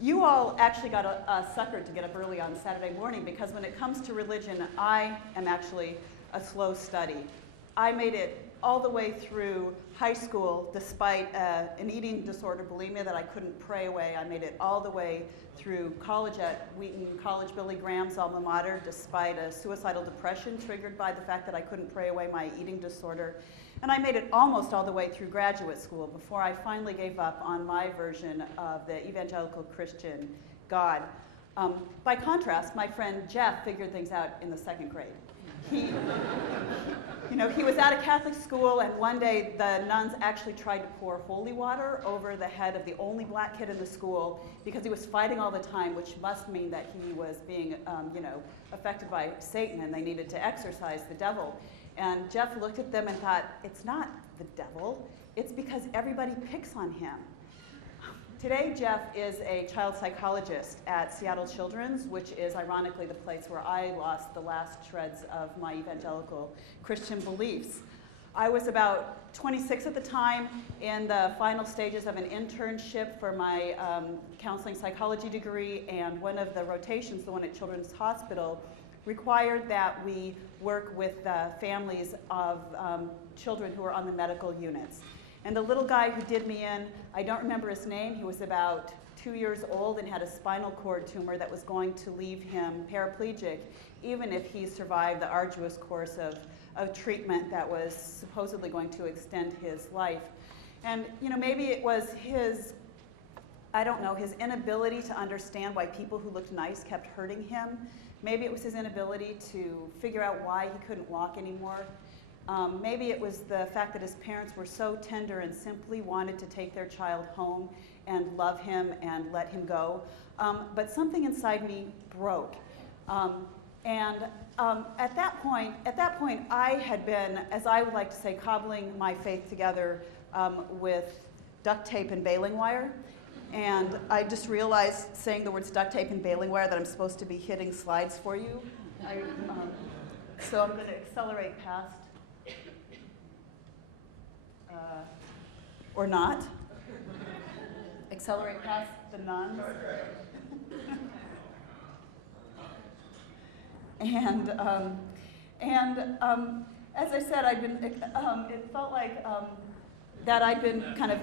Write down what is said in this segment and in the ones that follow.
You all actually got suckered to get up early on Saturday morning because when it comes to religion, I am actually a slow study. I made it all the way through high school despite an eating disorder, bulimia, that I couldn't pray away. I made it all the way through college at Wheaton College, Billy Graham's alma mater, despite a suicidal depression triggered by the fact that I couldn't pray away my eating disorder. And I made it almost all the way through graduate school before I finally gave up on my version of the evangelical Christian God. By contrast, my friend Jeff figured things out in the second grade. He was at a Catholic school, and one day the nuns actually tried to pour holy water over the head of the only black kid in the school because he was fighting all the time, which must mean that he was being, affected by Satan, and they needed to exorcise the devil. And Jeff looked at them and thought, it's not the devil, it's because everybody picks on him. Today, Jeff is a child psychologist at Seattle Children's, which is ironically the place where I lost the last shreds of my evangelical Christian beliefs. I was about 26 at the time, in the final stages of an internship for my counseling psychology degree, and one of the rotations, the one at Children's Hospital, required that we work with families of children who are on the medical units. And the little guy who did me in, I don't remember his name, he was about 2 years old and had a spinal cord tumor that was going to leave him paraplegic, even if he survived the arduous course of treatment that was supposedly going to extend his life. And maybe it was his inability to understand why people who looked nice kept hurting him. Maybe it was his inability to figure out why he couldn't walk anymore. Maybe it was the fact that his parents were so tender and simply wanted to take their child home and love him and let him go. But something inside me broke. At that point, I had been, as I would like to say, cobbling my faith together with duct tape and baling wire. And I just realized, saying the words duct tape and baling wire, that I'm supposed to be hitting slides for you. So I'm going to accelerate past. Or not. Accelerate past the nuns. As I said, it felt like that I'd been kind of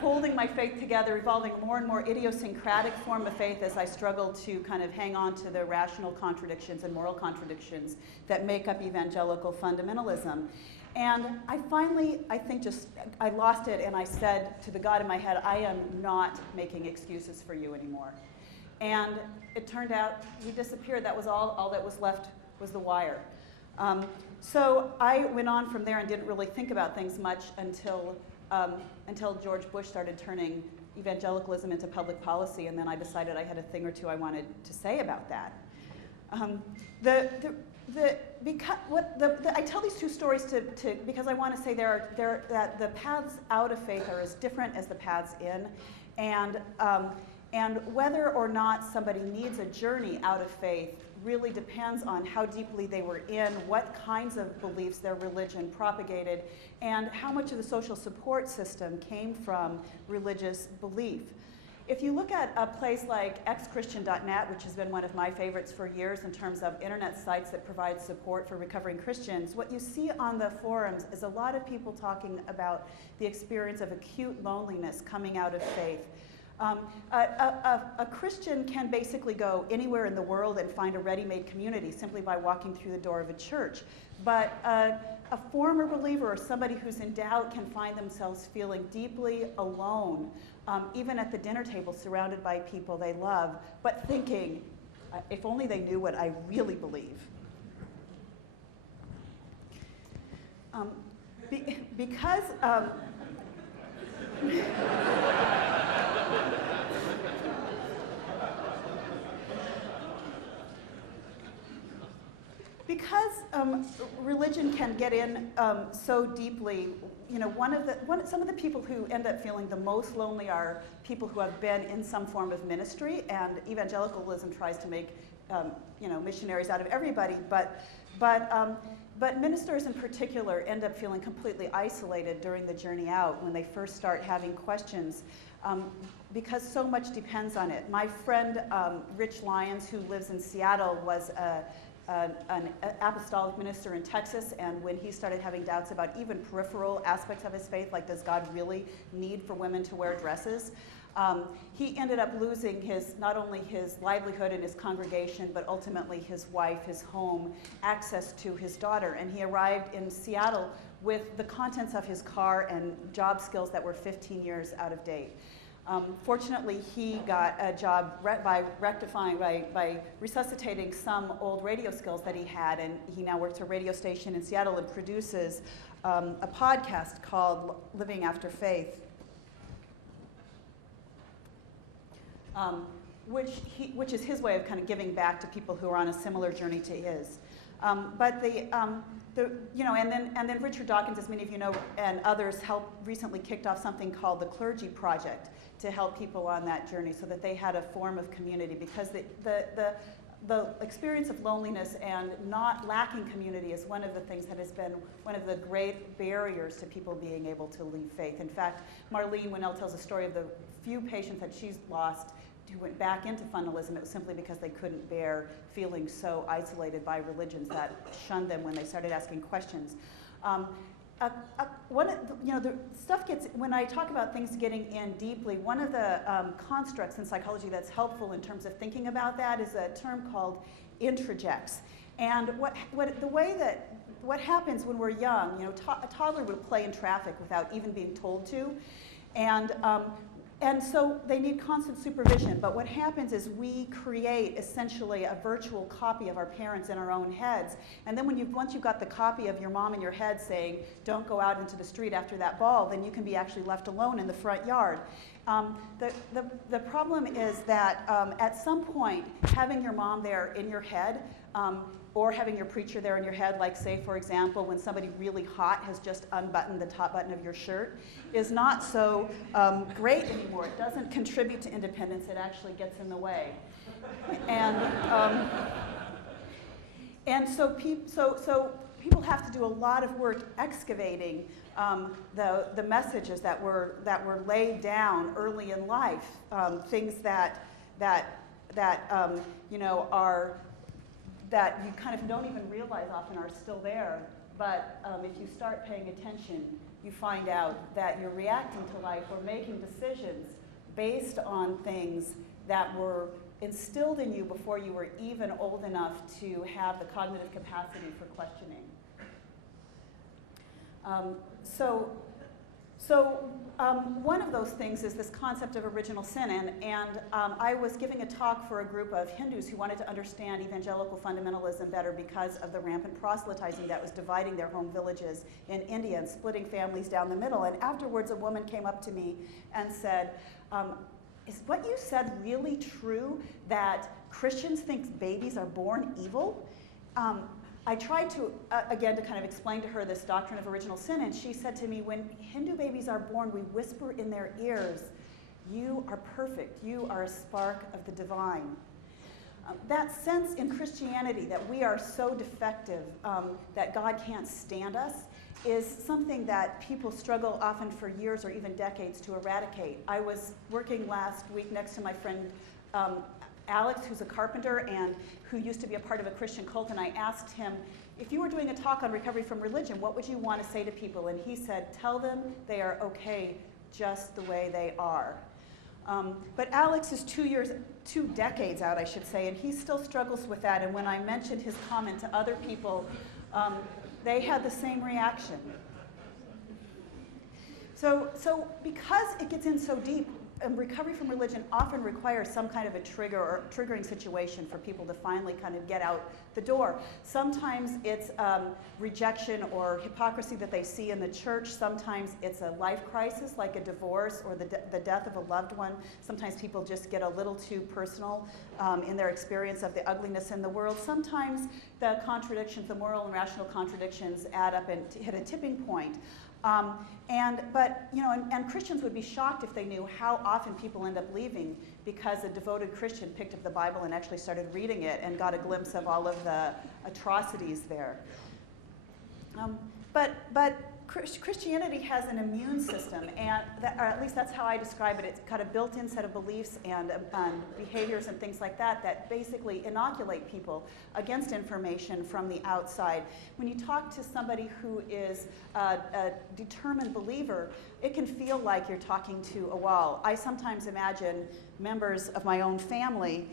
holding my faith together, evolving more and more idiosyncratic form of faith as I struggled to kind of hang on to the rational contradictions and moral contradictions that make up evangelical fundamentalism. And I finally, I lost it, and I said to the God in my head, I am not making excuses for you anymore. And it turned out we disappeared. That was all that was left was the wire. So I went on from there and didn't really think about things much until George Bush started turning evangelicalism into public policy, and then I decided I had a thing or two I wanted to say about that. I tell these two stories because I want to say that the paths out of faith are as different as the paths in, and whether or not somebody needs a journey out of faith really depends on how deeply they were in, what kinds of beliefs their religion propagated, and how much of the social support system came from religious belief. If you look at a place like xchristian.net, which has been one of my favorites for years in terms of internet sites that provide support for recovering Christians, what you see on the forums is a lot of people talking about the experience of acute loneliness coming out of faith. A Christian can basically go anywhere in the world and find a ready-made community simply by walking through the door of a church. But a former believer or somebody who's in doubt can find themselves feeling deeply alone, even at the dinner table surrounded by people they love, but thinking, if only they knew what I really believe. Because religion can get in so deeply, some of the people who end up feeling the most lonely are people who have been in some form of ministry, and evangelicalism tries to make missionaries out of everybody, but ministers in particular end up feeling completely isolated during the journey out when they first start having questions. because so much depends on it. My friend Rich Lyons, who lives in Seattle, was an apostolic minister in Texas, and when he started having doubts about even peripheral aspects of his faith, like does God really need for women to wear dresses, he ended up losing not only his livelihood and his congregation, but ultimately his wife, his home, access to his daughter. And he arrived in Seattle with the contents of his car and job skills that were 15 years out of date. Fortunately, he got a job by resuscitating some old radio skills that he had, and he now works for a radio station in Seattle and produces a podcast called Living After Faith, which is his way of kind of giving back to people who are on a similar journey to his. And then Richard Dawkins, as many of you know, and others recently kicked off something called the Clergy Project to help people on that journey, so that they had a form of community, because the experience of loneliness and not lacking community is one of the things that has been one of the great barriers to people being able to leave faith. In fact, Marlene Winnell tells a story of the few patients that she's lost who went back into fundamentalism. It was simply because they couldn't bear feeling so isolated by religions that shunned them when they started asking questions. The stuff gets, when I talk about things getting in deeply, one of the constructs in psychology that's helpful in terms of thinking about that is a term called introjects. And what happens when we're young, a toddler would play in traffic without even being told to, and so they need constant supervision. But what happens is we create essentially a virtual copy of our parents in our own heads. And then once you've got the copy of your mom in your head saying, don't go out into the street after that ball, then you can be actually left alone in the front yard. The problem is that at some point, having your mom there in your head, or having your preacher there in your head, like say, for example, when somebody really hot has just unbuttoned the top button of your shirt, is not so great anymore. It doesn't contribute to independence, it actually gets in the way. And so people have to do a lot of work excavating the messages that were laid down early in life, things that you kind of don't even realize often are still there. But if you start paying attention, you find out that you're reacting to life or making decisions based on things that were instilled in you before you were even old enough to have the cognitive capacity for questioning. One of those things is this concept of original sin, and I was giving a talk for a group of Hindus who wanted to understand evangelical fundamentalism better because of the rampant proselytizing that was dividing their home villages in India and splitting families down the middle. And afterwards, a woman came up to me and said, is what you said really true, that Christians think babies are born evil? I tried to, again, to kind of explain to her this doctrine of original sin, and she said to me, when Hindu babies are born, we whisper in their ears, you are perfect, you are a spark of the divine. That sense in Christianity that we are so defective, that God can't stand us, is something that people struggle often for years or even decades to eradicate. I was working last week next to my friend Alex, who's a carpenter and who used to be a part of a Christian cult, and I asked him, if you were doing a talk on recovery from religion, what would you want to say to people? And he said, tell them they are okay just the way they are. But Alex is 2 decades out, I should say, and he still struggles with that. And when I mentioned his comment to other people, they had the same reaction. So because it gets in so deep, recovery from religion often requires some kind of a trigger or triggering situation for people to finally kind of get out the door. Sometimes it's rejection or hypocrisy that they see in the church. Sometimes it's a life crisis like a divorce or the death of a loved one. Sometimes people just get a little too personal in their experience of the ugliness in the world. Sometimes the contradictions, the moral and rational contradictions add up and hit a tipping point. And Christians would be shocked if they knew how often people end up leaving because a devoted Christian picked up the Bible and actually started reading it and got a glimpse of all of the atrocities there. But Christianity has an immune system, and or at least that's how I describe it. It's got a built-in set of beliefs and behaviors and things like that that basically inoculate people against information from the outside. When you talk to somebody who is a determined believer, it can feel like you're talking to a wall. I sometimes imagine members of my own family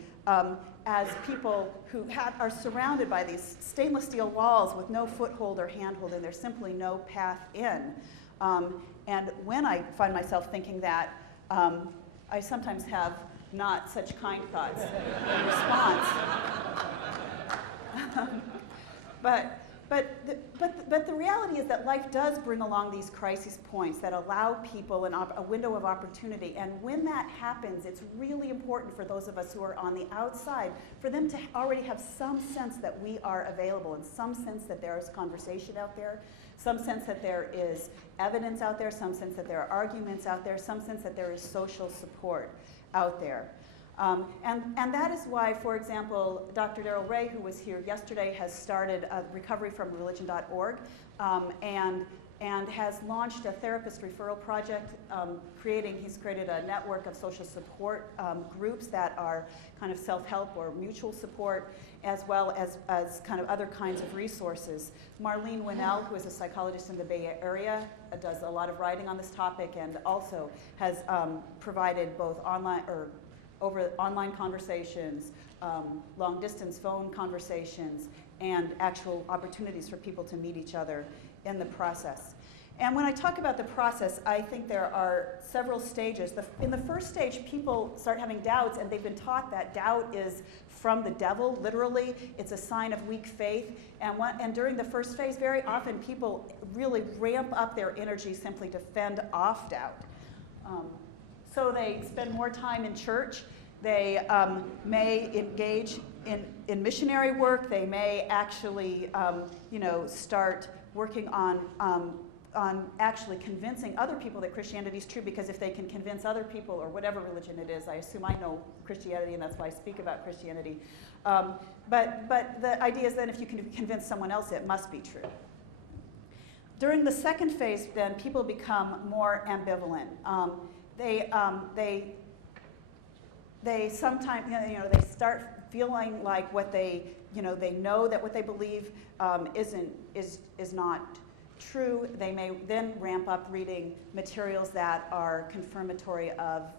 as people who are surrounded by these stainless steel walls with no foothold or handhold, and there's simply no path in. And when I find myself thinking that, I sometimes have not such kind thoughts in response. But the reality is that life does bring along these crisis points that allow people a window of opportunity. And when that happens, it's really important for those of us who are on the outside, for them to already have some sense that we are available, and some sense that there is conversation out there, some sense that there is evidence out there, some sense that there are arguments out there, some sense that there is social support out there. And that is why, for example, Dr. Darrell Ray, who was here yesterday, has started recoveryfromreligion.org and has launched a therapist referral project. He's created a network of social support groups that are kind of self-help or mutual support, as well as kind of other kinds of resources. Marlene Winnell, who is a psychologist in the Bay Area, does a lot of writing on this topic, and also has provided both online conversations, long-distance phone conversations, and actual opportunities for people to meet each other in the process. And when I talk about the process, I think there are several stages. In the first stage, people start having doubts, and they've been taught that doubt is from the devil, literally. It's a sign of weak faith. And during the first phase, very often people really ramp up their energy simply to fend off doubt. So they spend more time in church. They may engage in missionary work. They may actually, start working on actually convincing other people that Christianity is true, because if they can convince other people, or whatever religion it is, I assume I know Christianity, and that's why I speak about Christianity. But the idea is that if you can convince someone else, it must be true. During the second phase, then, people become more ambivalent. They sometimes, they start feeling like what they know that what they believe is not true. They may then ramp up reading materials that are confirmatory of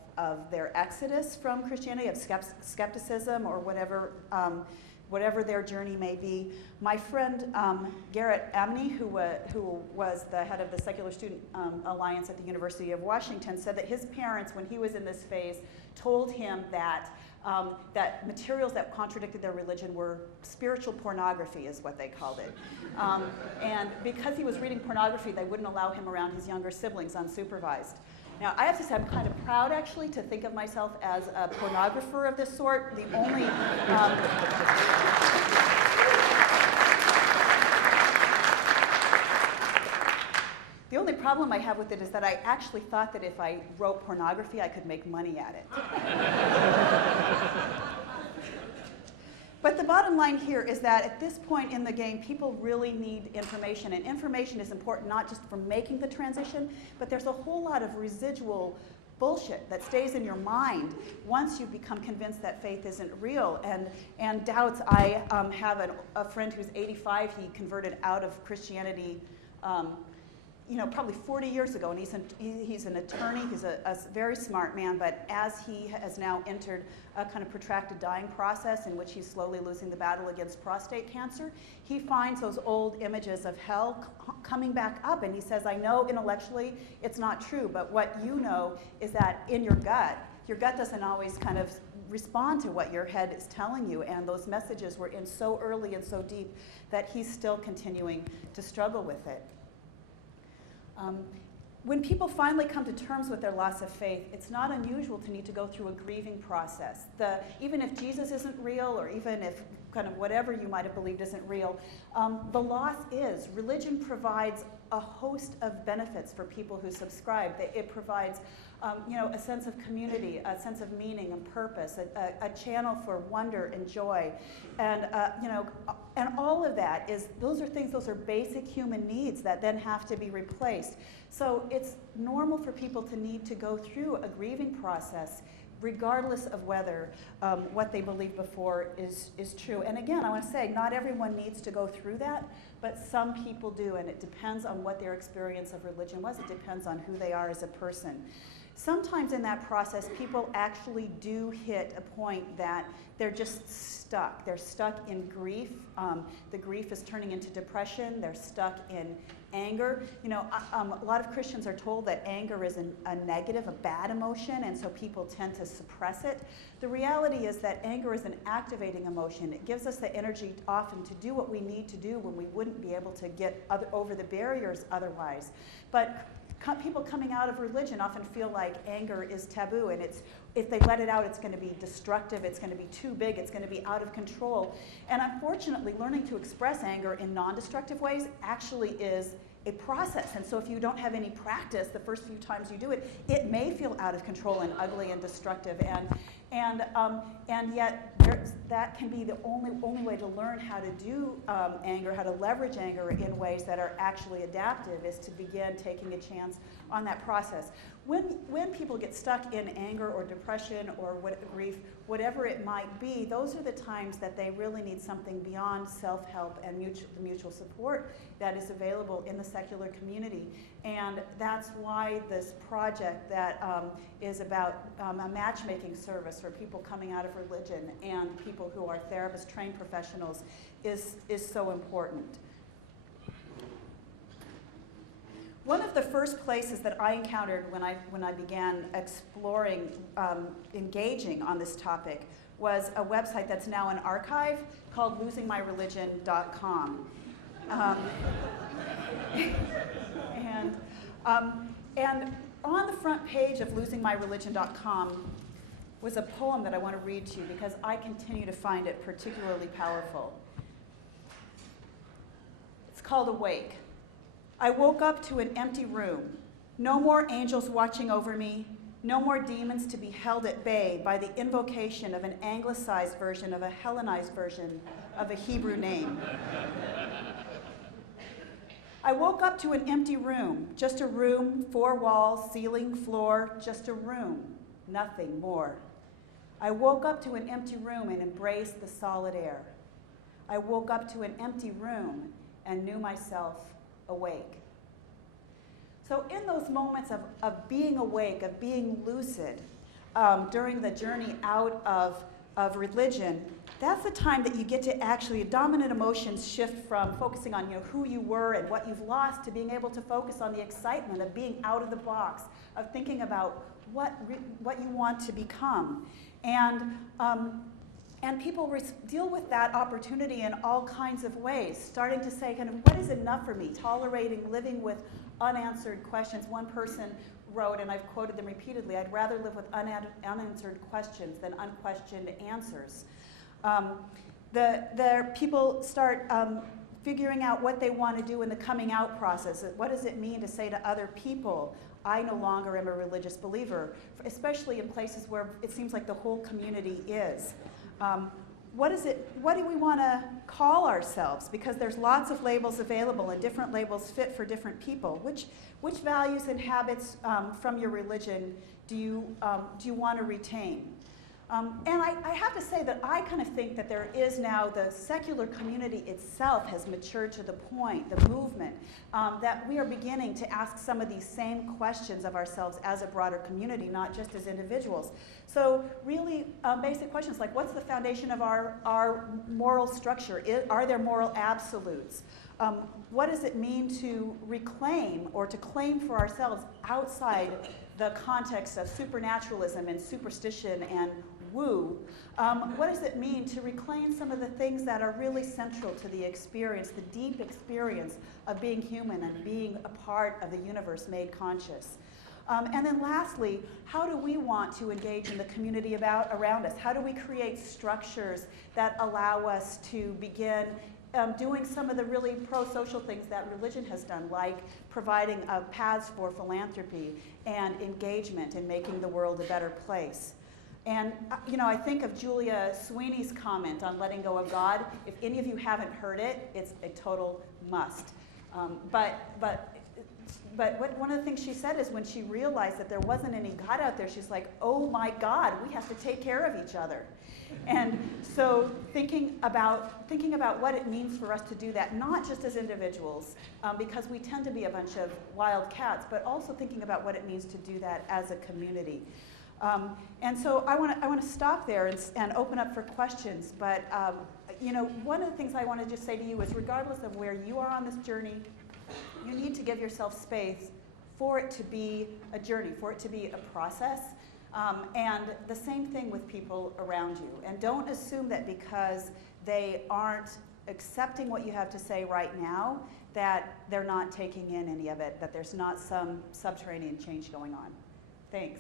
their exodus from Christianity, of skepticism, or whatever their journey may be. My friend Garrett Amney, who was the head of the Secular Student Alliance at the University of Washington, said that his parents, when he was in this phase, told him that materials that contradicted their religion were spiritual pornography, is what they called it. And because he was reading pornography, they wouldn't allow him around his younger siblings unsupervised. Now, I have to say, I'm kind of proud, actually, to think of myself as a pornographer of this sort. The only the only problem I have with it is that I actually thought that if I wrote pornography, I could make money at it. But the bottom line here is that at this point in the game, people really need information, and information is important not just for making the transition, but there's a whole lot of residual bullshit that stays in your mind once you become convinced that faith isn't real, and doubts. I have a friend who's 85. He converted out of Christianity probably 40 years ago, and he's an attorney. He's a very smart man, but as he has now entered a kind of protracted dying process in which he's slowly losing the battle against prostate cancer, he finds those old images of hell coming back up, and he says, I know intellectually it's not true, but what you know is that in your gut doesn't always kind of respond to what your head is telling you, and those messages were in so early and so deep that he's still continuing to struggle with it. When people finally come to terms with their loss of faith, it's not unusual to need to go through a grieving process. Even if Jesus isn't real, or even if kind of whatever you might have believed isn't real, the loss is. Religion provides a host of benefits for people who subscribe. It provides a sense of community, a sense of meaning and purpose, a channel for wonder and joy. And And all of that those are basic human needs that then have to be replaced. So it's normal for people to need to go through a grieving process, regardless of whether what they believed before is true. And again, I want to say, not everyone needs to go through that, but some people do, and it depends on what their experience of religion was. It depends on who they are as a person. Sometimes in that process, people actually do hit a point that they're just stuck. They're stuck in grief. The grief is turning into depression. They're stuck in anger. You know, a lot of Christians are told that anger is a negative, a bad emotion, and so people tend to suppress it. The reality is that anger is an activating emotion. It gives us the energy often to do what we need to do when we wouldn't be able to get over the barriers otherwise. But people coming out of religion often feel like anger is taboo, and if they let it out, it's going to be destructive, it's going to be too big, it's going to be out of control. And unfortunately, learning to express anger in non-destructive ways actually is a process. And so if you don't have any practice the first few times you do it, it may feel out of control and ugly and destructive. And yet that can be the only way to learn how to do anger, how to leverage anger in ways that are actually adaptive, is to begin taking a chance on that process. When people get stuck in anger or depression or grief, whatever it might be, those are the times that they really need something beyond self-help and mutual support that is available in the secular community. And that's why this project that is about a matchmaking service for people coming out of religion and people who are therapists, trained professionals, is so important. One of the first places that I encountered when I began exploring, engaging on this topic, was a website that's now an archive called losingmyreligion.com. And on the front page of losingmyreligion.com was a poem that I want to read to you because I continue to find it particularly powerful. It's called Awake. I woke up to an empty room. No more angels watching over me. No more demons to be held at bay by the invocation of an anglicized version of a Hellenized version of a Hebrew name. I woke up to an empty room, just a room, 4 walls, ceiling, floor, just a room, nothing more. I woke up to an empty room and embraced the solid air. I woke up to an empty room and knew myself awake. So in those moments of being awake, of being lucid, during the journey out of religion, that's the time that you get to actually, dominant emotions shift from focusing on who you were and what you've lost to being able to focus on the excitement of being out of the box, of thinking about what you want to become. And people deal with that opportunity in all kinds of ways, starting to say, kind of, what is enough for me? Tolerating living with unanswered questions. One person wrote, and I've quoted them repeatedly, I'd rather live with unanswered questions than unquestioned answers. People start figuring out what they want to do in the coming out process. What does it mean to say to other people, I no longer am a religious believer, especially in places where it seems like the whole community is. What do we want to call ourselves? Because there's lots of labels available, and different labels fit for different people. Which values and habits from your religion do you want to retain? And I have to say that I kind of think that there is now, the secular community itself has matured to the point, the movement, that we are beginning to ask some of these same questions of ourselves as a broader community, not just as individuals. So really basic questions like, what's the foundation of our moral structure? Are there moral absolutes? What does it mean to reclaim or to claim for ourselves outside the context of supernaturalism and superstition and woo? What does it mean to reclaim some of the things that are really central to the experience, the deep experience of being human and being a part of the universe made conscious? And then lastly, how do we want to engage in the community around us? How do we create structures that allow us to begin doing some of the really pro-social things that religion has done, like providing paths for philanthropy and engagement in making the world a better place? And I think of Julia Sweeney's comment on letting go of God. If any of you haven't heard it, it's a total must. But one of the things she said is when she realized that there wasn't any God out there, she's like, oh my God, we have to take care of each other. And so thinking about what it means for us to do that, not just as individuals, because we tend to be a bunch of wild cats, but also thinking about what it means to do that as a community. And so I want to stop there and open up for questions. But one of the things I want to just say to you is, regardless of where you are on this journey, you need to give yourself space for it to be a journey, for it to be a process. And the same thing with people around you. And don't assume that because they aren't accepting what you have to say right now, that they're not taking in any of it, that there's not some subterranean change going on. Thanks.